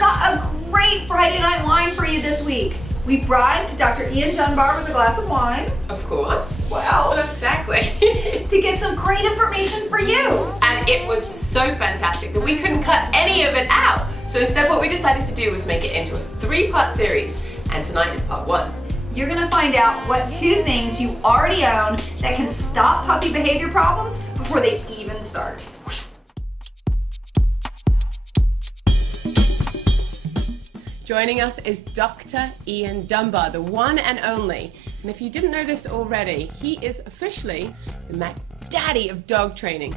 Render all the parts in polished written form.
got a great Friday night wine for you this week. We bribed Dr. Ian Dunbar with a glass of wine. Of course. What else? Exactly. To get some great information for you. And it was so fantastic that we couldn't cut any of it out. So instead what we decided to do was make it into a 3-part series. And tonight is part 1. You're gonna find out what 2 things you already own that can stop puppy behavior problems before they even start. Joining us is Dr. Ian Dunbar, the one and only. And if you didn't know this already, he is officially the Mac Daddy of dog training.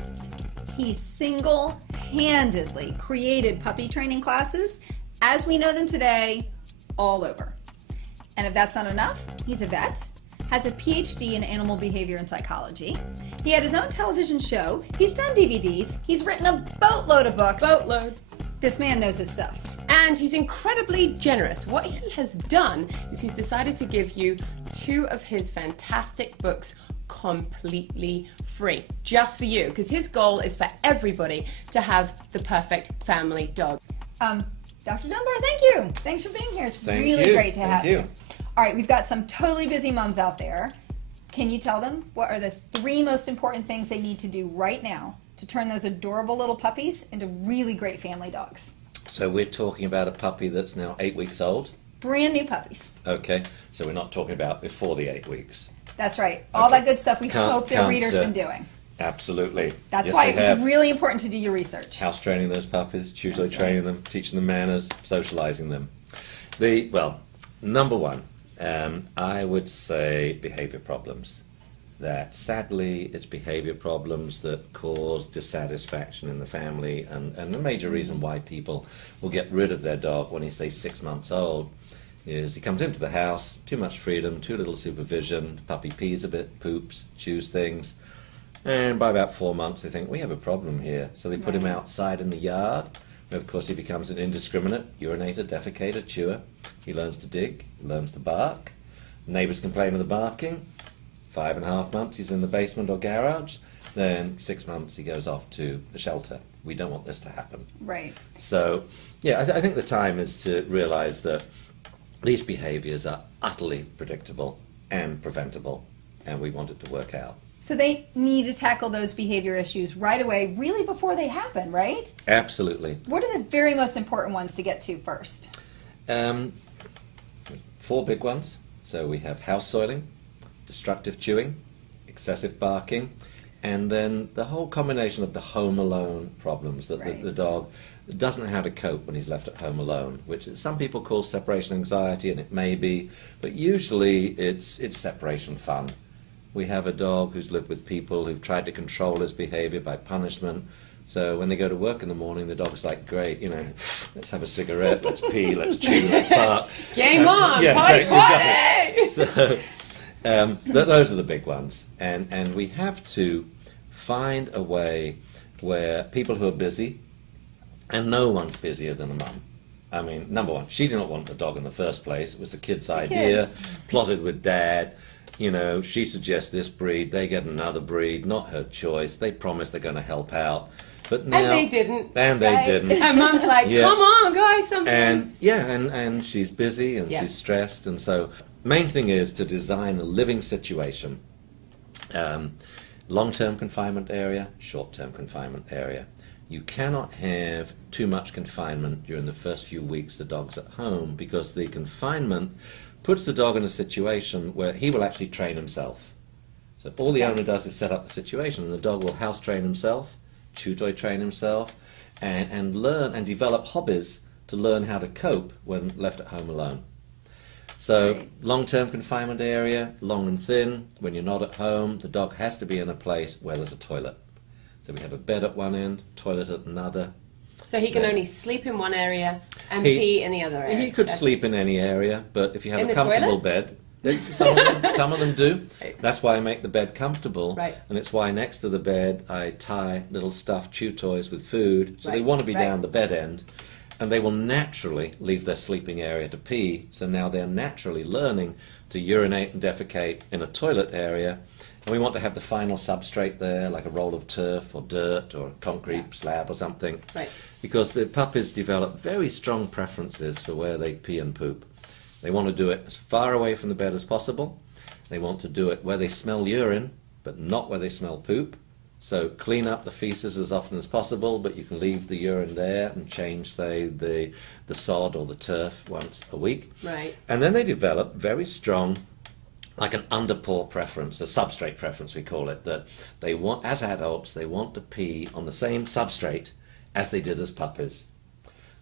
He single-handedly created puppy training classes as we know them today all over. And if that's not enough, he's a vet, has a PhD in animal behavior and psychology. He had his own television show, he's done DVDs, he's written a boatload of books. Boatload. This man knows his stuff. And he's incredibly generous. What he has done is he's decided to give you 2 of his fantastic books completely free, just for you, because his goal is for everybody to have the perfect family dog. Dr. Dunbar, thank you. Thanks for being here. It's really great to have you. All right, we've got some totally busy moms out there. Can you tell them what are the 3 most important things they need to do right now to turn those adorable little puppies into really great family dogs? So we're talking about a puppy that's now 8 weeks old? Brand new puppies. Okay, so we're not talking about before the 8 weeks. That's right. All that good stuff we hope their readers been doing. Absolutely. That's why it's really important to do your research. House training those puppies, tutor training them, teaching them manners, socializing them. Well, number 1, I would say behavior problems. That sadly it's behavior problems that cause dissatisfaction in the family, and the major reason why people will get rid of their dog when he's say 6 months old is he comes into the house, too much freedom, too little supervision, the puppy pees a bit, poops, chews things, and by about 4 months they think we have a problem here, so they put him outside in the yard, where of course he becomes an indiscriminate urinator, defecator, chewer. He learns to dig, he learns to bark, neighbors complain of the barking. 5.5 months he's in the basement or garage, then 6 months he goes off to the shelter. We don't want this to happen. Right. So, yeah, I think the time is to realize that these behaviors are utterly predictable and preventable, and we want it to work out. So they need to tackle those behavior issues right away, really before they happen, right? Absolutely. What are the very most important ones to get to first? 4 big ones. So we have house soiling, destructive chewing, excessive barking, and then the whole combination of the home alone problems that the dog doesn't know how to cope when he's left at home alone, which some people call separation anxiety, and it may be, but usually it's separation fun. We have a dog who's lived with people who've tried to control his behavior by punishment. So when they go to work in the morning, the dog's like, great, you know, let's have a cigarette, let's pee, let's chew, let's bark. Game on, yeah, party, party! party! So, those are the big ones. And we have to find a way where people who are busy, and no one's busier than a mum. I mean, number 1, she did not want the dog in the first place. It was the kid's idea, plotted with Dad. You know, she suggests this breed, they get another breed, not her choice. They promise they're going to help out. But now, and they didn't. And they didn't. And Mum's like, come on, guys, something. And yeah, and she's busy and she's stressed, and so main thing is to design a living situation. Long-term confinement area, short-term confinement area. You cannot have too much confinement during the first few weeks the dog's at home, because the confinement puts the dog in a situation where he will actually train himself. So all the owner does is set up the situation, and the dog will house train himself, chew toy train himself, and learn and develop hobbies to learn how to cope when left at home alone. So long-term confinement area, long and thin. When you're not at home, the dog has to be in a place where there's a toilet. So we have a bed at one end, toilet at another. So he can only sleep in one area and pee in the other area. He could sleep in any area, but if you have a comfortable bed, some of them do. That's why I make the bed comfortable, and it's why next to the bed I tie little stuffed chew toys with food, so they want to be down the bed end, and they will naturally leave their sleeping area to pee, so now they're naturally learning to urinate and defecate in a toilet area, And we want to have the final substrate there, like a roll of turf or dirt or a concrete slab or something. Right. Because the puppies develop very strong preferences for where they pee and poop. They want to do it as far away from the bed as possible. They want to do it where they smell urine, but not where they smell poop. So clean up the feces as often as possible, but you can leave the urine there and change, say, the sod or the turf once a week. Right. And then they develop very strong, like an underpaw preference, a substrate preference we call it, that they want, as adults, they want to pee on the same substrate as they did as puppies.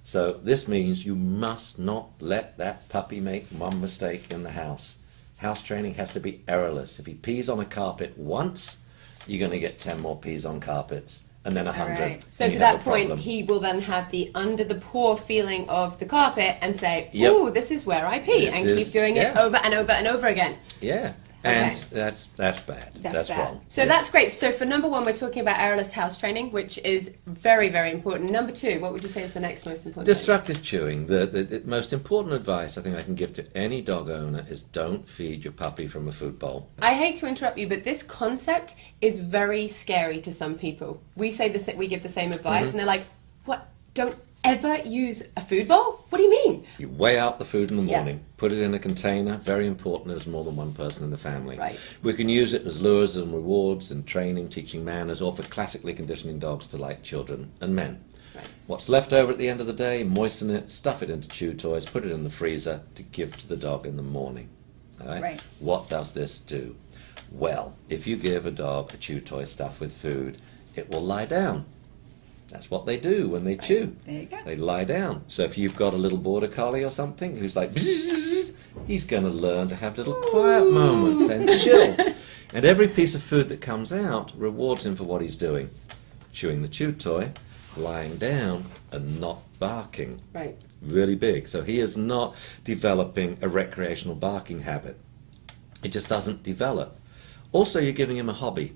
So this means you must not let that puppy make one mistake in the house. House training has to be errorless. If he pees on a carpet once, you're going to get 10 more pees on carpets, and then 100. right. So to that point, he will then have the under the paw feeling of the carpet and say, "Ooh, this is where I pee," and keep doing it over and over and over again. Yeah. And that's bad. That's bad. wrong. So that's great. So for number one, we're talking about errorless house training, which is very, very important. Number two, what would you say is the next most important? Destructive chewing. The most important advice I think I can give to any dog owner is don't feed your puppy from a food bowl. I hate to interrupt you, but this concept is very scary to some people. We say this, we give the same advice, and they're like, "What? Don't ever use a food bowl? What do you mean?" You weigh out the food in the morning, put it in a container, very important there's more than one person in the family. Right. We can use it as lures and rewards in training, teaching manners, or for classically conditioning dogs to like children and men. Right. What's left over at the end of the day, moisten it, stuff it into chew toys, put it in the freezer to give to the dog in the morning. All right? Right. What does this do? Well, if you give a dog a chew toy stuffed with food, it will lie down. That's what they do when they chew. There you go. They lie down. So if you've got a little border collie or something who's like, bzzz, he's going to learn to have little quiet moments and chill. And every piece of food that comes out rewards him for what he's doing. Chewing the chew toy, lying down, and not barking. Right. Really big. So he is not developing a recreational barking habit. It just doesn't develop. Also, you're giving him a hobby.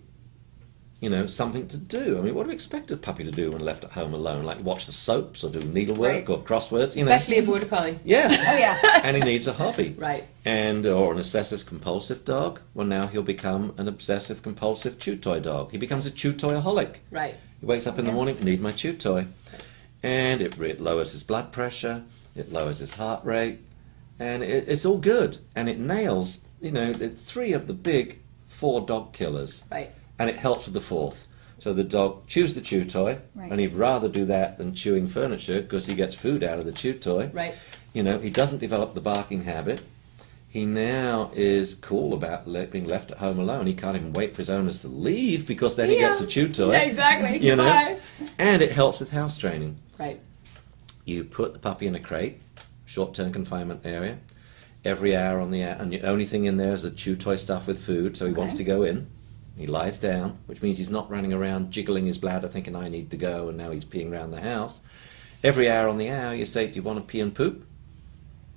You know, something to do. I mean, what do we expect a puppy to do when left at home alone? Like watch the soaps or do needlework or crosswords? Especially a border collie. Yeah. Oh, yeah. And he needs a hobby. Right. And or an obsessive compulsive dog. Well, now he'll become an obsessive compulsive chew toy dog. He becomes a chew toyaholic. Right. He wakes up in the morning, need my chew toy, and it lowers his blood pressure, it lowers his heart rate, and it's all good. And it nails, you know, it's 3 of the big 4 dog killers. Right. And it helps with the 4th. So the dog chews the chew toy, and he'd rather do that than chewing furniture because he gets food out of the chew toy. Right. You know, he doesn't develop the barking habit. He now is cool about being left at home alone. He can't even wait for his owners to leave because then he gets a chew toy. Yeah, exactly. You know? Goodbye. And it helps with house training. Right. You put the puppy in a crate, short-term confinement area, every hour on the hour, and the only thing in there is the chew toy stuff with food, so he wants to go in. He lies down, which means he's not running around jiggling his bladder thinking I need to go and now he's peeing around the house. Every hour on the hour you say, do you want to pee and poop?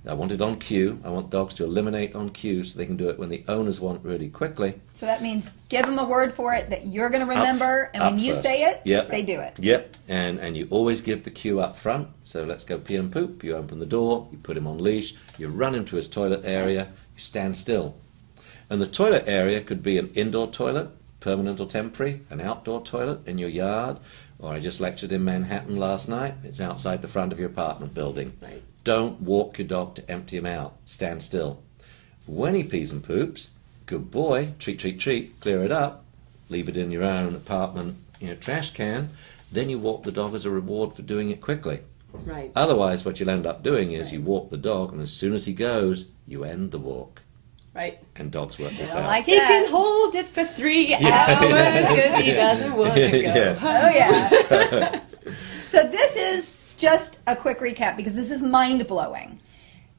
I want it on cue. I want dogs to eliminate on cue so they can do it when the owners want really quickly. So that means give them a word for it that you're going to remember, and when you first. say it, they do it. Yep, and you always give the cue up front. So let's go pee and poop. You open the door, you put him on leash, you run him to his toilet area, you stand still. And the toilet area could be an indoor toilet, permanent or temporary, an outdoor toilet in your yard, or I just lectured in Manhattan last night. It's outside the front of your apartment building. Right. Don't walk your dog to empty him out. Stand still. When he pees and poops, good boy, treat, treat, treat, clear it up, leave it in your own apartment, trash can, then you walk the dog as a reward for doing it quickly. Right. Otherwise, what you'll end up doing is you walk the dog, and as soon as he goes, you end the walk. Right. And dogs work this I out. like He that. can hold it for 3 hours because he doesn't want to go Yeah. home. Oh, yeah. So this is just a quick recap because this is mind-blowing.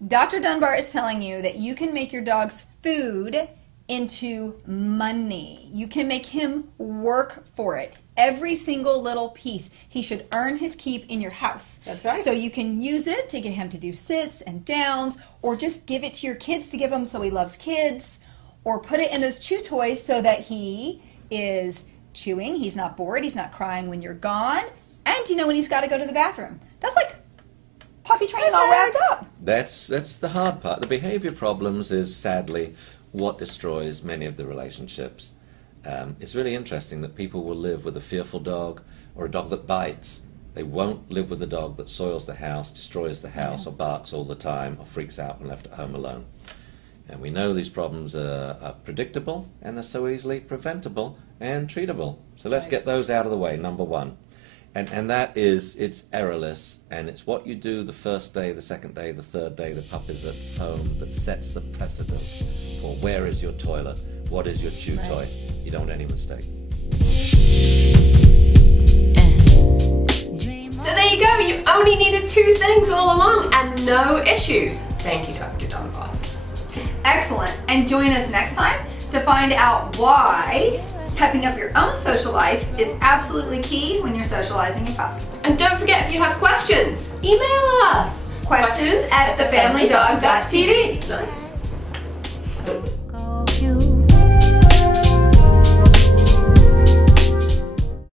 Dr. Dunbar is telling you that you can make your dog's food into money. You can make him work for it. Every single little piece. He should earn his keep in your house. That's right. So you can use it to get him to do sits and downs, or just give it to your kids to give him so he loves kids, or put it in those chew toys so that he is chewing, he's not bored, he's not crying when you're gone, and when he's got to go to the bathroom. That's like puppy training all wrapped up. That's the hard part. The behavior problems is sadly what destroys many of the relationships. it's really interesting that people will live with a fearful dog or a dog that bites. They won't live with a dog that soils the house, destroys the house, or barks all the time, or freaks out when left at home alone. And we know these problems are predictable, and they're so easily preventable and treatable. So let's get those out of the way, number one. And that is, it's errorless, and it's what you do the first day, the second day, the third day the pup is at home that sets the precedent for where is your toilet, what is your chew toy. You don't want any mistakes. So there you go, you only needed 2 things all along and no issues. Thank you, Dr. Dunbar. Excellent. And join us next time to find out why pepping up your own social life is absolutely key when you're socializing your pup. And don't forget, if you have questions, email us. Questions at thefamilydog.tv. Nice.